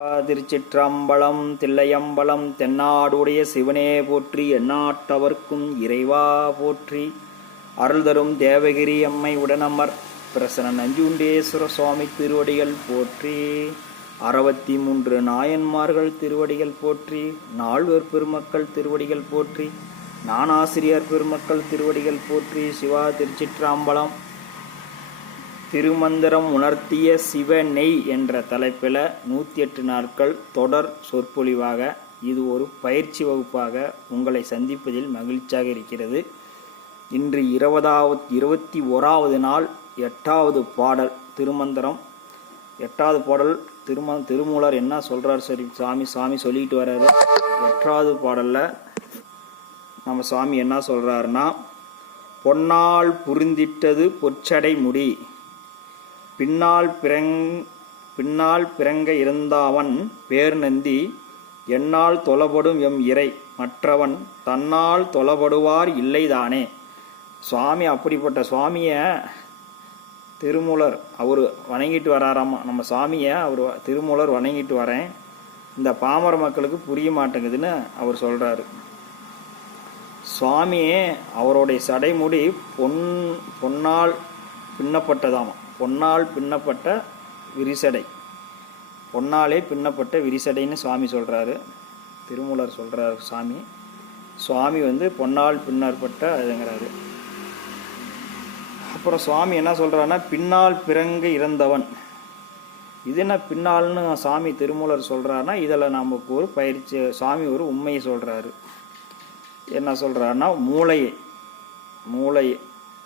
திருச்சிற்றம்பலம் தில்லையம்பலம் தென்னாடுடைய சிவனே போற்றி எந்நாட்டவர்க்கும் இறைவா போற்றி. அருள் தரும் தேவகிரி அம்மை உடனமர் பிரசன நஞ்சுண்டேஸ்வர சுவாமி திருவடிகள் போற்றி. அறுபத்தி மூன்று நாயன்மார்கள் திருவடிகள் போற்றி நால்வர் பெருமக்கள் திருவடிகள் போற்றி நானாசிரியர் பெருமக்கள் திருவடிகள் போற்றி. சிவா திருச்சிற்றாம்பலம் திருமந்திரம் உணர்த்திய சிவ நெய் என்ற தலைப்பில் நூற்றி எட்டு நாட்கள் தொடர் சொற்பொழிவாக இது ஒரு பயிற்சி வகுப்பாக உங்களை சந்திப்பதில் மகிழ்ச்சியாக இருக்கிறது. இன்று இருபதாவது இருபத்தி ஓராவது நாள் எட்டாவது பாடல் திருமந்திரம். எட்டாவது பாடல் திரும திருமூலர் என்ன சொல்கிறார் சரி சாமி சாமி சொல்லிட்டு வர்றாரு. எட்டாவது பாடலில் நம்ம சாமி என்ன சொல்கிறாருன்னா பொன்னால் புரிந்திட்டது பொற்சடை முடி பின்னால் பிறங் பின்னால் பிறங்க இருந்தாவன் பேர் நந்தி என்னால் தொலப்படும் எம் இறை மற்றவன் தன்னால் தொலப்படுவார் இல்லைதானே. சுவாமி அப்படிப்பட்ட சுவாமியை திருமூலர் அவர் வணங்கிட்டு வராராமா. நம்ம சுவாமியை அவர் திருமூலர் வணங்கிட்டு வரேன். இந்த பாமர மக்களுக்கு புரிய மாட்டேங்குதுன்னு அவர் சொல்கிறாரு சுவாமியே அவருடைய சடைமுடி பொன் பொன்னால் பின்னப்பட்டதாமா. பொன்னால் பின்னப்பட்ட விரிசடை. பொன்னாலே பின்னப்பட்ட விரிசடைன்னு சுவாமி சொல்கிறாரு திருமூலர் சொல்கிறார் சாமி சுவாமி வந்து பொன்னால் பின்னப்பட்ட இதுங்கிறாரு அப்புறம் சுவாமி என்ன சொல்கிறாருன்னா பின்னால் பிறங்கு இறந்தவன். இது என்ன பின்னால்னு சாமி திருமூலர் சொல்கிறாருன்னா இதில் நமக்கு ஒரு பயிற்சி சாமி ஒரு உண்மையை சொல்கிறாரு என்ன சொல்கிறாருன்னா மூளையை மூளை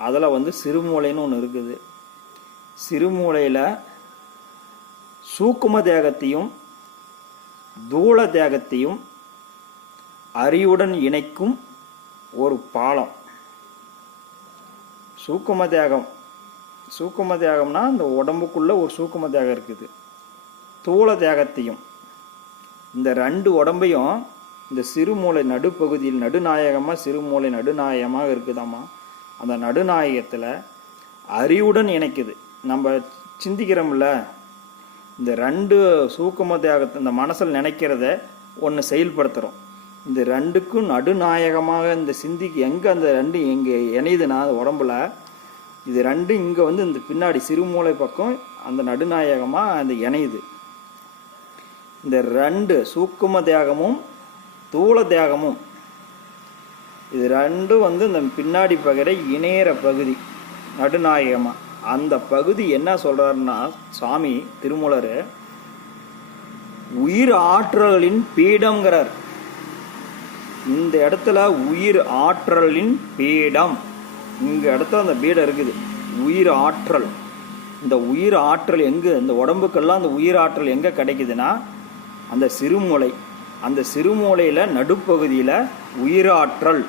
அதில் வந்து சிறுமூளைன்னு ஒன்று இருக்குது. சிறுமூளையில் சூக்கும தேகத்தையும் தூள தேகத்தையும் அறிவுடன் இணைக்கும் ஒரு பாலம். சூக்கும தேகம் சூக்கும தேகம்னா இந்த உடம்புக்குள்ள ஒரு சூக்கும தேகம் இருக்குது. தூள தேகத்தையும் இந்த ரெண்டு உடம்பையும் இந்த சிறுமூளை நடுப்பகுதியில் நடுநாயகமாக சிறுமூளை நடுநாயகமாக இருக்குதாம்மா? அந்த நடுநாயகத்தில் அறிவுடன் இணைக்குது. நம்ம சிந்திக்கிறோம்ல இந்த ரெண்டு சூக்கும தியாகத்தை இந்த மனசில் நினைக்கிறத ஒன்று செயல்படுத்துகிறோம் இந்த ரெண்டுக்கும் நடுநாயகமாக இந்த சிந்திக்கு எங்கே அந்த ரெண்டு எங்கே இணையுதுன்னா உடம்புல இது ரெண்டும் இங்கே வந்து இந்த பின்னாடி சிறுமூளை பக்கம் அந்த நடுநாயகமாக அந்த இணையுது. இந்த ரெண்டு சூக்கும தியாகமும் தூள தியாகமும் இது ரெண்டும் வந்து இந்த பின்னாடி பகிர இணையிற பகுதி நடுநாயகமாக அந்த பகுதி என்ன சொல்கிறாருன்னா சாமி திருமூலர் உயிர் ஆற்றலின் பீடம்ங்கிறார். இந்த இடத்துல உயிர் ஆற்றலின் பீடம். இங்க இடத்துல அந்த பீடம் இருக்குது. உயிர் ஆற்றல். இந்த உயிர் ஆற்றல் எங்கே இந்த உடம்புக்கெல்லாம் அந்த உயிர் ஆற்றல் எங்க கிடைக்குதுன்னா அந்த சிறுமூளை. அந்த சிறுமூளையில நடுப்பகுதியில உயிராற்றல்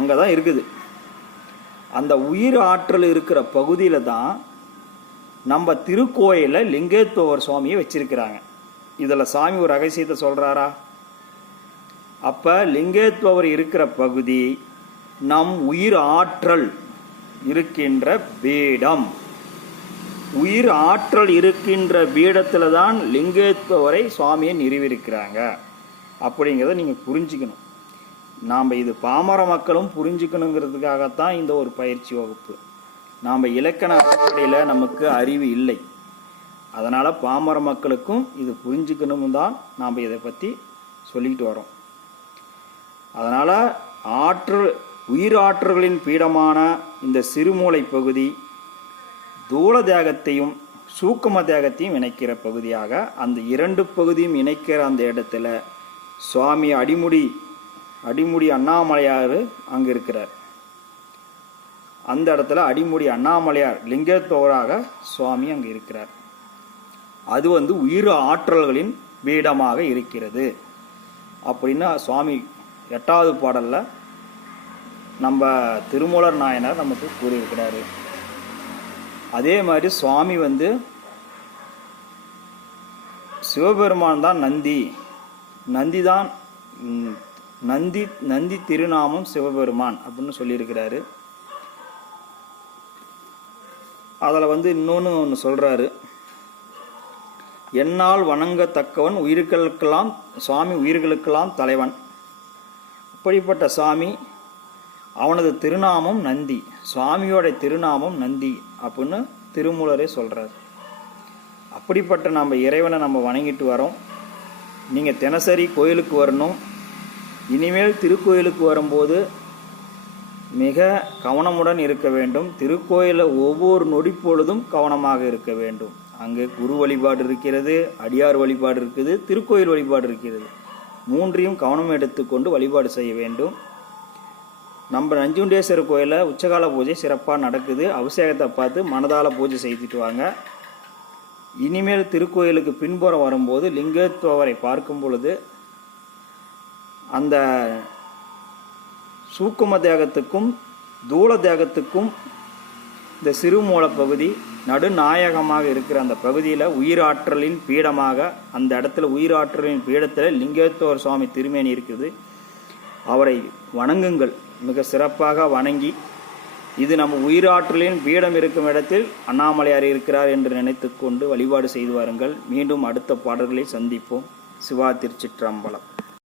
அங்கதான் இருக்குது. அந்த உயிர் ஆற்றல் இருக்கிற பகுதியில் தான் நம்ம திருக்கோயிலில் லிங்கேத்துவர் சுவாமியை வச்சிருக்கிறாங்க. இதில் சாமி ஒரு ரகசியத்தை சொல்கிறாரா அப்போ லிங்கேத்துவர் இருக்கிற பகுதி நம் உயிர் ஆற்றல் இருக்கின்ற பீடம். உயிர் ஆற்றல் இருக்கின்ற பீடத்தில் தான் லிங்கேத்துவரை சுவாமியை நிறுவியிருக்கிறாங்க. அப்படிங்கிறத நீங்கள் புரிஞ்சுக்கணும். நாம் இது பாமர மக்களும் புரிஞ்சுக்கணுங்கிறதுக்காகத்தான் இந்த ஒரு பயிற்சி வகுப்பு. நாம் இலக்கண அடிப்படையில் நமக்கு அறிவு இல்லை. அதனால் பாமர மக்களுக்கும் இது புரிஞ்சுக்கணும் தான் நாம் இதை பற்றி சொல்லிக்கிட்டு வரோம். அதனால் ஆற்றல் உயிராற்றல்களின் பீடமான இந்த சிறுமூளை பகுதி தூள தேகத்தையும் சூக்கம தேகத்தையும் இணைக்கிற பகுதியாக அந்த இரண்டு பகுதியும் இணைக்கிற அந்த இடத்துல சுவாமி அடிமுடி அடிமுடி அண்ணாமலையார் அங்கே இருக்கிறார். அந்த இடத்துல அடிமுடி அண்ணாமலையார் லிங்கத்தோராக சுவாமி அங்கே இருக்கிறார். அது வந்து உயிர் ஆற்றல்களின் பீடமாக இருக்கிறது. அப்படின்னு சுவாமி எட்டாவது பாடலில் நம்ம திருமூலர் நாயனார் நமக்கு கூறியிருக்கிறாரு. அதே மாதிரி சுவாமி வந்து சிவபெருமான் தான் நந்தி. நந்தி தான் நந்தி நந்தி திருநாமம் சிவபெருமான் அப்படின்னு சொல்லியிருக்கிறாரு. அதில் வந்து இன்னொன்று ஒன்று சொல்கிறாரு என்னால் வணங்கத்தக்கவன் உயிர்களுக்கெல்லாம் சுவாமி உயிர்களுக்கெல்லாம் தலைவன். அப்படிப்பட்ட சாமி அவனது திருநாமம் நந்தி சுவாமியோட திருநாமம் நந்தி அப்படின்னு திருமூலரே சொல்கிறார் அப்படிப்பட்ட நம்ம இறைவனை நம்ம வணங்கிட்டு வரோம். நீங்கள் தினசரி கோயிலுக்கு வரணும். இனிமேல் திருக்கோயிலுக்கு வரும்போது மிக கவனமுடன் இருக்க வேண்டும். திருக்கோயிலில் ஒவ்வொரு நொடி பொழுதும் கவனமாக இருக்க வேண்டும். அங்கே குரு வழிபாடு இருக்கிறது அடியார் வழிபாடு இருக்குது திருக்கோயில் வழிபாடு இருக்கிறது. மூன்றையும் கவனம் எடுத்துக்கொண்டு வழிபாடு செய்ய வேண்டும். நம்ம நஞ்சுண்டேஸ்வரர் கோயிலில் உச்சகால பூஜை சிறப்பாக நடக்குது. அபிஷேகத்தை பார்த்து மனதால் பூஜை செய்துட்டு வாங்க. இனிமேல் திருக்கோயிலுக்கு பின்புறம் வரும்போது லிங்கத்துவரை பார்க்கும் பொழுது அந்த சூக்கும தேகத்துக்கும் தூள தேகத்துக்கும் இந்த சிறுமூல பகுதி நடுநாயகமாக இருக்கிற அந்த பகுதியில் உயிராற்றலின் பீடமாக அந்த இடத்துல உயிராற்றலின் பீடத்தில் லிங்கேஸ்வரர் சுவாமி திருமேனி இருக்குது. அவரை வணங்குங்கள். மிக சிறப்பாக வணங்கி இது நம்ம உயிராற்றலின் பீடம் இருக்கும் இடத்தில் அண்ணாமலையார் இருக்கிறார் என்று நினைத்துக்கொண்டு வழிபாடு செய்து வாருங்கள். மீண்டும் அடுத்த பாடல்களை சந்திப்போம். சிவா திருச்சிற்றம்பலம்.